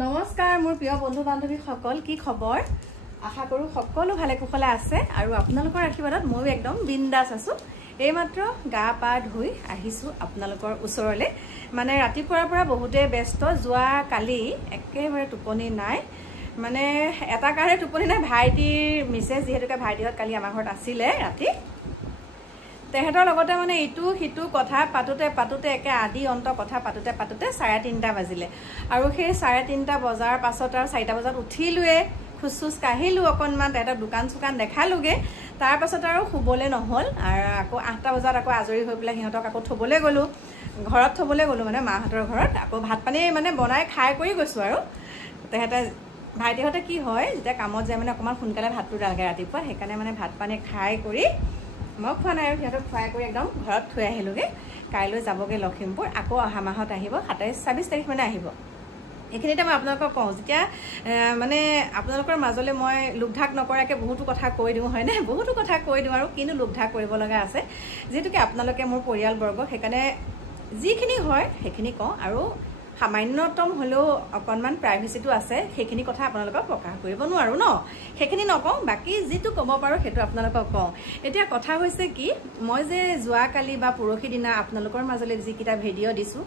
নমস্কাৰ মোৰ প্ৰিয় বন্ধু বান্ধৱী সকল কি খবৰ আশা কৰো সকলো ভালে কুশলে আছে আৰু আপোনালোকৰ আশীৰ্বাদত মই একদম বিন্দাস আছো এইমাত্ৰ গা পা ধুই আহিছো আপোনালোকৰ ওচৰলে মানে ৰাতিপুৱাৰ পৰা বহুতে ব্যস্ত যোৱা কালি একেবাৰে টোপনি নাই মানে এটা কাৰণে টোপনি নাই ভাইটিৰ মেছেজ যেহেতুকে ভাইটিহত কালি আমাৰ ঘৰত আছিলে ৰাতি তেহেতৰ লগতে মানে ইটো হিটো কথা পাতোতে একে আদি অন্ত কথা পাতোতে 3:30 বাজিলে আৰু সেই 3:30 বজাৰ পাছত আৰু 4টা বজাত উঠিলুৱে খুচুচ কাহিলু অকনমান তেহেতৰ দোকান চুকান দেখালুগে তাৰ পাছত আৰু শুবলে নহল আৰু আকৌ 8টা বজাত আকৌ আজৰি হৈ পেলাই হিহঁতক আকৌ থবলে গলো ঘৰত থবলে গলো মানে মাহঁতৰ ঘৰত আকৌ ভাত পানী মানে বনাই খাই কৰি গৈছো আৰু তেহেতে ভাইটিহতে কি হয় যেতিয়া কামত যায় মানে অকমান সোনকালে ভাতটো লাগে ৰাতিপুৱা সেইকাৰণে মানে ভাত পানী খাই কৰি মই খোৱা নাই আৰু সিহঁতক খুৱাই কৰি একদম ঘৰত থৈ আহিলোগে কাইলৈ যাবগে লখিমপুৰ আকৌ অহা মাহত আহিব 27-28 তাৰিখ মানে আহিব এইখিনিতে মই আপোনালোকক কওঁ যেতিয়া মানে আপোনালোকৰ মাজলে মই লোকধাক নকৰাকে বহুতো কথা কৈ দিওঁ হয়নে বহুতো কথা কৈ দিওঁ আৰু কিন্তু লোকধাক কৰিব লগা আছে যেহেতুকে আপোনালোকে মোৰ পৰিয়ালবৰ্গ সেইকাৰণে যিখিনি হয় সেইখিনি কওঁ আৰু সামান্যতম হলেও অকনমান প্ৰাইভেচিটো আছে সেইখিনি কথা আপোনালোকক প্ৰকাশ কৰিব নোৱাৰো ন সেইখিনি নকওঁ বাকি যেটো ক'ব পাৰো হেতু আপোনালোকক কওঁ এতিয়া কথা হৈছে কি মই যে যোৱা কালি বা পৰহি দিনা আপোনালোকৰ মাজলে যি কিটা ভিডিও দিছো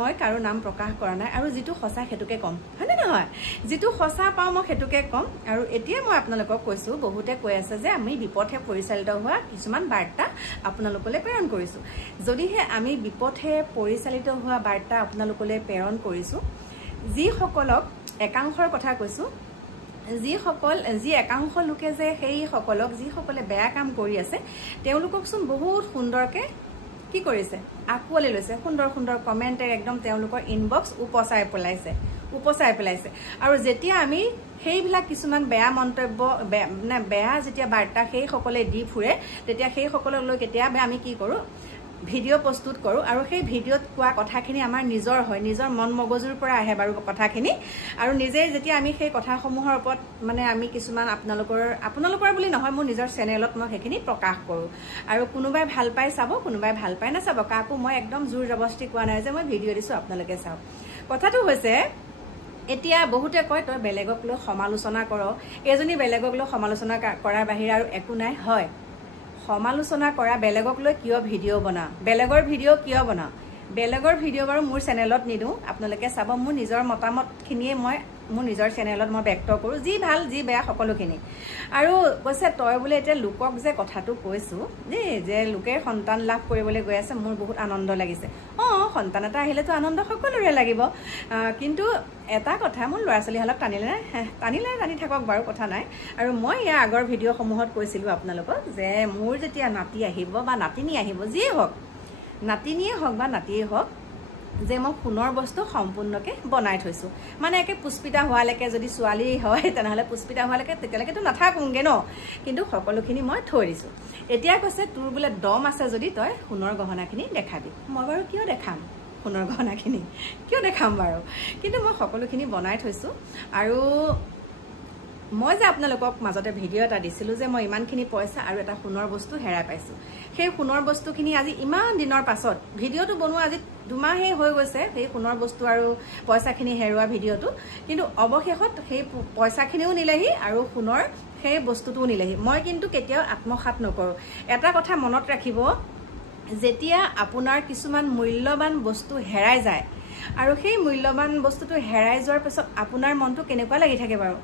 মই কাৰো নাম প্ৰকাশ কৰা নাই আৰু যেটো সঁচা হেতুকে কম হয়নে নহয় যেটো সঁচা পাও মই হেতুকে কম আৰু এতিয়া মই আপোনালোকক কৈছো বহুতে কৈ আছে যে আমি বিপথে পৰিচালিত হোৱা কিছুমান বাৰ্তা আপোনালোকলৈ প্ৰেৰণ কৰিছো যদিহে আমি বিপথে পৰিচালিত হোৱা বাৰ্তা আপোনালোকলৈ কৰিছো যি সকলক একাংশৰ কথা কৈছো যি একাংশ লোকে যে সেই সকলক যি সকলে বেয়া কাম কৰি আছে তেওঁলোককচোন বহুত সুন্দৰকে কি কৰিছে আকোৱালি লৈছে সুন্দৰ কমেন্টে একদম তেওঁলোকৰ ইনবক্স উপচাই পেলাইছে আৰু যেতিয়া আমি সেইবিলাক কিছুমান বেয়া মন্তব্য মানে বেয়া যেতিয়া বাৰ্তা সেই সকলে দি ফুৰে তেতিয়া সেই সকলক লৈ কেতিয়াবা আমি কি কৰো ভিডিও প্ৰস্তুত কৰো আৰু সেই ভিডিওত কোৱা কথাখিনি আমাৰ নিজৰ হয় নিজৰ মন মগজুৰ পৰা আহে বাৰু কথাখিনি আৰু নিজে যেতিয়া আমি সেই কথাসমূহৰ ওপৰত মানে আমি কিছুমান আপোনালোকৰ বুলি নহয় মোৰ নিজৰ চেনেলত মই সেইখিনি প্ৰকাশ কৰো আৰু কোনোবাই ভাল পাই চাব কোনোবাই ভাল পাই না চাব কাকো মই একদম জোৰ জবস্তি কোৱা নাই যে মই ভিডিও দিছো আপোনালোকে চাওক কথাটো হৈছে এতিয়া বহুতে কয় তই বেলেগক লৈ সমালোচনা কৰ এজনী বেলেগক লৈ সমালোচনা কৰাৰ বাহিৰে আৰু একো নাই হয় সমালোচনা কৰা বেলেগক লৈ কিয় ভিডিও বনা বেলেগৰ ভিডিও কিয় বনা বেলেগৰ ভিডিও বাৰু মোৰ চেনেলত নিদু আপোনালোকে চাব মোৰ নিজৰ মতামত খিনিয়ে মই মোৰ নিজৰ চেনেলত মই ব্যক্ত কৰো যি ভাল যি বেয়া সকলোখিনি আৰু কৈছে তই বোলে এতিয়া লোকক যে কথাটো কৈছো যে লোকে সন্তান লাভ কৰিবলৈ গৈ আছে মোৰ বহুত আনন্দ লাগিছে সন্তান এটা আহিলেতো আনন্দ সকলোৰে লাগিব কিন্তু এটা কথা মোৰ ল'ৰা ছোৱালী হলক টানি থাকক বাৰু কথা নাই আৰু মই ইয়াৰ আগৰ ভিডিও সমূহত কৈছিলো আপোনালোকক যে মোৰ যেতিয়া নাতি আহিব বা নাতিনী আহিব যিয়ে হওক নাতিনিয়ে হওক বা নাতিয়ে হওক যে মই সোণৰ বস্তু সম্পূৰ্ণকে বনাই থৈছো মানে একে পুষ্পিতা হোৱালৈকে যদি ছোৱালী হয় তেনেহলে পুষ্পিতা হোৱালৈকে তেতিয়ালৈকেতো নাথাকোংগে ন কিন্তু সকলোখিনি মই থৈ দিছো এতিয়া কৈছে তোৰ বোলে দম আছে যদি তই সোণৰ গহনাখিনি দেখাবি মই বাৰু কিয় দেখাম সোণৰ গহনাখিনি কিয় দেখাম বাৰু কিন্তু মই সকলোখিনি বনাই থৈছো আৰু মই যে আপোনালোকক মাজতে ভিডিও এটা দিছিলো যে মই ইমানখিনি পইচা আৰু এটা সোণৰ বস্তু হেৰাই পাইছো সেই সোণৰ বস্তুখিনি আজি ইমান দিনৰ পাছত ভিডিওটো বনোৱা আজি দুমাহে হৈ গৈছে সেই সোণৰ বস্তু আৰু পইচাখিনি হেৰুৱা ভিডিওটো কিন্তু অৱশেষত সেই পইচাখিনিও নিলেহি আৰু সোণৰ সেই বস্তুটোও নিলেহি মই কিন্তু কেতিয়াও আত্মসাত নকৰো এটা কথা মনত ৰাখিব যেতিয়া আপোনাৰ কিছুমান মূল্যৱান বস্তু হেৰাই যায় আৰু সেই মূল্যৱান বস্তুটো হেৰাই যোৱাৰ পিছত আপোনাৰ মনটো কেনেকুৱা লাগি থাকে বাৰু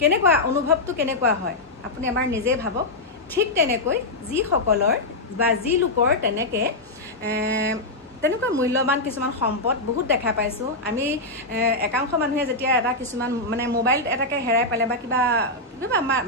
কেনেকুৱা অনুভৱটো কেনেকুৱা হয় আপুনি এবাৰ নিজে ভাবক ঠিক তেনেকৈ যি সকলৰ বা যি লোকৰ তেনেকুৱা মূল্যৱান কিছুমান সম্পদ বহুত দেখা পাইছো আমি একাংশ মানুহে যেতিয়া এটা কিছুমান মানে মোবাইল এটাকে হেৰাই পালে বা কিবা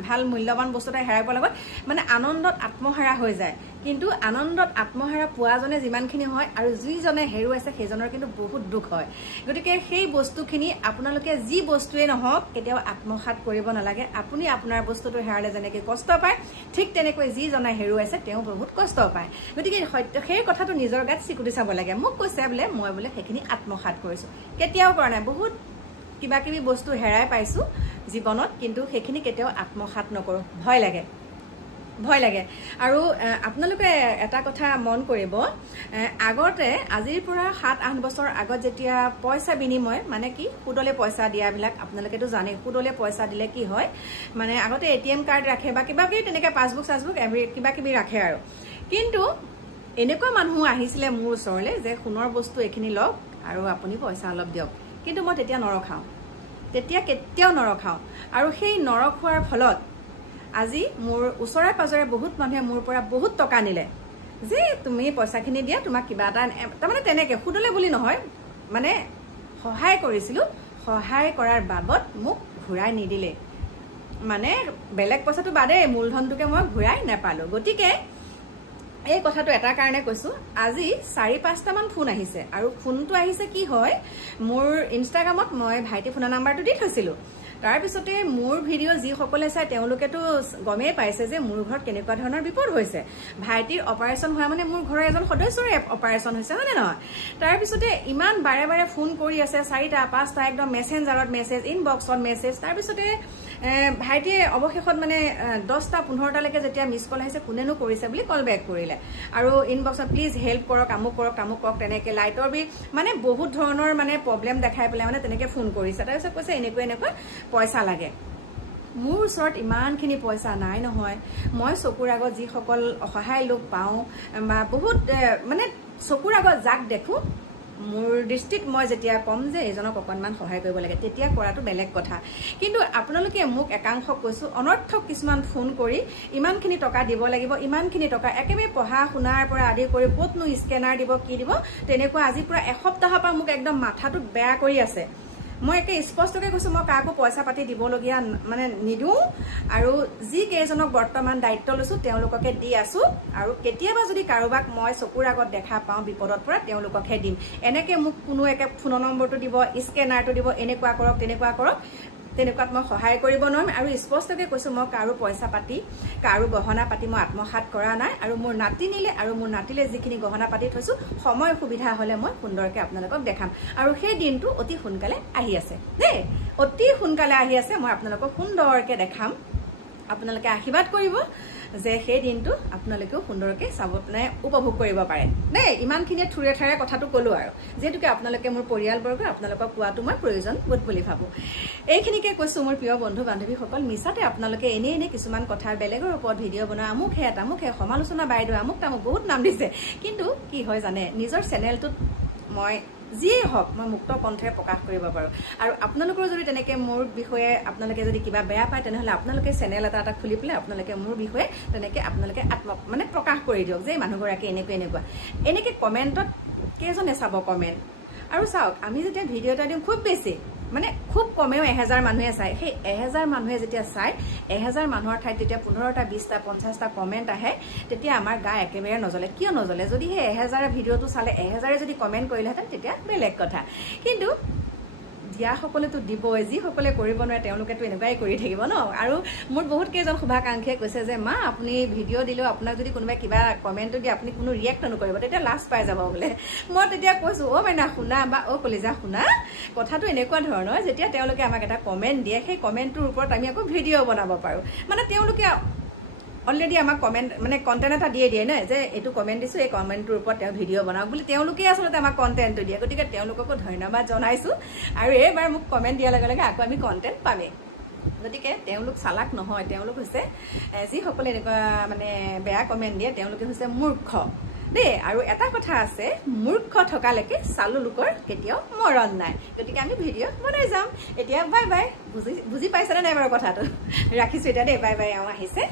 ভাল মূল্যৱান বস্তু এটা হেৰাই পোৱাৰ লগত মানে আনন্দত আত্মহাৰা হৈ যায় কিন্তু আনন্দত আত্মহাৰা পোৱাজনে যিমানখিনি হয় আৰু যিজনে হেৰুৱাইছে সেইজনৰ কিন্তু বহুত দুখ হয় গতিকে সেই বস্তুখিনি আপোনালোকে যি বস্তুৱে নহওক কেতিয়াও আত্মসাত কৰিব নালাগে আপুনি আপোনাৰ বস্তুটো হেৰালে যেনেকৈ কষ্ট পায় ঠিক তেনেকৈ যিজনে হেৰুৱাইছে তেওঁ বহুত কষ্ট পায় গতিকে সত্য সেই কথাটো নিজৰ গাত চিকুটি চাব লাগে মোক কৈছে বোলে মই বোলে সেইখিনি আত্মসাত কৰিছো কেতিয়াও কৰা নাই বহুত কিবা কিবি বস্তু হেৰাই পাইছো জীৱনত কিন্তু সেইখিনি কেতিয়াও আত্মসাত নকৰো ভয় লাগে ভয় লাগে আৰু আপোনালোকে এটা কথা মন কৰিব আগতে আজিৰ পৰা 7-8 বছৰ আগত যেতিয়া পইচা বিনিময় মানে কি সুদলে পইচা দিয়াবিলাক আপোনালোকেতো জানে সুদলে পইচা দিলে কি হয় মানে আগতে এটিএম কাৰ্ড ৰাখে বা কিবা কি তেনেকৈ পাছবুক কিবা কিবি ৰাখে আৰু কিন্তু এনেকুৱা মানুহ আহিছিলে মোৰ ওচৰলে যে সোণৰ বস্তু এখিনি লওক আৰু আপুনি পইচা অলপ দিয়ক কিন্তু মই তেতিয়া নৰখাও তেতিয়া কেতিয়াও নৰখাও আৰু সেই নৰখোৱাৰ ফলত আজি মোৰ ওচৰে পাজৰে বহুত মানুহে মোৰ পৰা বহুত টকা নিলে যে তুমি পইচাখিনি দিয়া তোমাক কিবা এটা তাৰমানে তেনেকৈ সুদলে বুলি নহয় মানে সহায় কৰিছিলো সহায় কৰাৰ বাবদ মোক ঘূৰাই নিদিলে মানে বেলেগ পইচাটো বাদে মূলধনটোকে মই ঘূৰাই নাপালো গতিকে এই কথাটো এটা কাৰণে কৈছো আজি 4-5টা মান ফোন আহিছে আৰু ফোনটো আহিছে কি হয় মোৰ ইনষ্টাগ্ৰামত মই ভাইটি ফোনৰ নাম্বাৰটো দি থৈছিলো তাৰ পিছতে মোৰ ভিডিঅ' যি সকলে চাই তেওঁলোকেতো গমেই পাইছে যে মোৰ ঘৰত কেনেকুৱা ধৰণৰ বিপদ হৈছে ভাইটিৰ অপাৰেশ্যন হোৱা মানে মোৰ ঘৰৰ এজন সদস্যৰে অপাৰেশ্যন হৈছে হয় নে নহয় তাৰ পিছতে ইমান বাৰে বাৰে ফোন কৰি আছে 4-5টা একদম মেছেঞ্জাৰত মেছেজ ইনবক্সত মেছেজ তাৰ পিছতে ভাইটিয়ে অৱশেষত মানে 10-15টালৈকে যেতিয়া মিছ কল আহিছে কোনেনো কৰিছে বুলি কল বেক কৰিলে আৰু ইনবক্সত প্লিজ হেল্প কৰক আমুক কৰক তেনেকৈ লাইটৰ বিল মানে বহুত ধৰণৰ মানে প্ৰব্লেম দেখাই পেলাই মানে তেনেকৈ ফোন কৰিছে তাৰপিছত কৈছে এনেকুৱা পইচা লাগে মোৰ ওচৰত ইমানখিনি পইচা নাই নহয় মই চকুৰ আগত যিসকল অসহায় লোক পাওঁ বা বহুত মানে চকুৰ আগত যাক দেখো মোৰ দৃষ্টিত মই যেতিয়া কম যে এজনক অকণমান সহায় কৰিব লাগে তেতিয়া কৰাটো বেলেগ কথা কিন্তু আপোনালোকে মোক একাংশ কৈছো অনৰ্থক কিছুমান ফোন কৰি ইমানখিনি টকা দিব লাগিব ইমানখিনি টকা একেবাৰে পঢ়া শুনাৰ পৰা আদি কৰি ক'তনো স্কেনাৰ দিব কি দিব তেনেকুৱা আজি পুৰা এসপ্তাহৰ পৰা মোক একদম মাথাটো বেয়া কৰি আছে মই একে স্পষ্টকৈ কৈছো মই কাকো পইচা পাতি দিবলগীয়া মানে নিদিওঁ আৰু যি কেইজনক বৰ্তমান দায়িত্ব লৈছো তেওঁলোককে দি আছো আৰু কেতিয়াবা যদি কাৰোবাক মই চকুৰ আগত দেখা পাওঁ বিপদত পৰা তেওঁলোককহে দিম এনেকৈ মোক কোনো একে ফোনৰ নম্বৰটো দিব স্কেনাৰটো দিব এনেকুৱা কৰক তেনেকুৱাত মই সহায় কৰিব নোৱাৰিম আৰু স্পষ্টকৈ কৈছো মই কাৰো পইচা পাতি কাৰো গহনা পাতি মই আত্মসাৎ কৰা নাই আৰু মোৰ নাতি নিলে আৰু মোৰ নাতিলে যিখিনি গহনা পাতি থৈছো সময় সুবিধা হলে মই সুন্দৰকৈ আপোনালোকক দেখাম আৰু সেই দিনটো অতি সোনকালে আহি আছে দেই অতি সোনকালে আহি আছে মই আপোনালোকক সুন্দৰকৈ দেখাম আপোনালোকে আশীৰ্বাদ কৰিব যে সেই দিনটো আপোনালোকেও সুন্দৰকৈ চাব মানে উপভোগ কৰিব পাৰে দেই ইমানখিনিয়ে থুৰে ঠাৰে কথাটো ক'লো আৰু যেহেতুকে আপোনালোকে মোৰ পৰিয়ালবৰ্গ আপোনালোকক কোৱাটো মই প্ৰয়োজন বোধ বুলি ভাবোঁ এইখিনিকে কৈছো মোৰ প্ৰিয় বন্ধু বান্ধৱীসকল মিছাতে আপোনালোকে এনে কিছুমান কথা বেলেগৰ ওপৰত ভিডিঅ' বনোৱা আমুকহে সমালোচনা বাইদেউ আমুক তামুক বহুত নাম দিছে কিন্তু কি হয় জানে নিজৰ চেনেলটোত মই যিয়ে হওক মই মুক্ত কণ্ঠৰে প্ৰকাশ কৰিব পাৰোঁ আৰু আপোনালোকৰ যদি তেনেকৈ মোৰ বিষয়ে আপোনালোকে যদি কিবা বেয়া পায় তেনেহ'লে আপোনালোকে চেনেল এটা খুলি পেলাই আপোনালোকে মোৰ বিষয়ে তেনেকৈ আপোনালোকে মানে প্ৰকাশ কৰি দিয়ক যে মানুহগৰাকী এনেকৈ কমেণ্টত কেইজনে চাব কমেণ্ট আৰু চাওক আমি যেতিয়া ভিডিঅ' এটা দিওঁ খুব বেছি মানে খুব কমেও 1000 মানুহে চায় সেই 1000 মানুহে যেতিয়া চায় 1000 মানুহৰ ঠাইত যেতিয়া 15টা 20টা 50টা কমেণ্ট আহে তেতিয়া আমাৰ গা একেবাৰে নজ্বলে কিয় নজ্বলে যদি সেই 1000 ভিডিঅ'টো চালে 1000 যদি কমেণ্ট কৰিলেহেঁতেন তেতিয়া বেলেগ কথা কিন্তু দিয়াসকলেতো দিবই যিসকলে কৰিব নোৱাৰে তেওঁলোকেতো এনেকুৱাই কৰি থাকিব ন আৰু মোৰ বহুত কেইজন শুভাকাংক্ষীয়ে কৈছে যে মা আপুনি ভিডিঅ' দিলেও আপোনাক যদি কোনোবাই কিবা কমেণ্টটো দিয়ে আপুনি কোনো ৰিয়েক্ট নকৰিব তেতিয়া লাজ পাই যাব বোলে মই তেতিয়া কৈছোঁ মাইনা শুনা বা কলিজা শুনা কথাটো এনেকুৱা ধৰণৰ যেতিয়া তেওঁলোকে আমাক এটা কমেণ্ট দিয়ে সেই কমেণ্টটোৰ ওপৰত আমি আকৌ ভিডিঅ' বনাব পাৰোঁ মানে তেওঁলোকে অলৰেডি আমাক কমেণ্ট মানে কণ্টেণ্ট এটা দিয়ে ন যে এইটো কমেণ্ট দিছোঁ এই কমেণ্টটোৰ ওপৰত তেওঁ ভিডিঅ' বনাওক বুলি তেওঁলোকেই আচলতে আমাক কণ্টেণ্টটো দিয়ে গতিকে তেওঁলোককো ধন্যবাদ জনাইছোঁ আৰু এইবাৰ মোক কমেণ্ট দিয়াৰ লগে লগে আকৌ আমি কণ্টেণ্ট পামেই গতিকে তেওঁলোক চালাক নহয় তেওঁলোক হৈছে যিসকলে এনেকুৱা মানে বেয়া কমেণ্ট দিয়ে তেওঁলোকে হৈছে মূৰ্খ দেই আৰু এটা কথা আছে মূৰ্খ থকালৈকে চালু লোকৰ কেতিয়াও মৰণ নাই গতিকে আমি ভিডিঅ' বনাই যাম এতিয়া বাই বাই বুজি পাইছেনে নাই বাৰু কথাটো ৰাখিছোঁ এতিয়া দেই বাই বাই আহিছে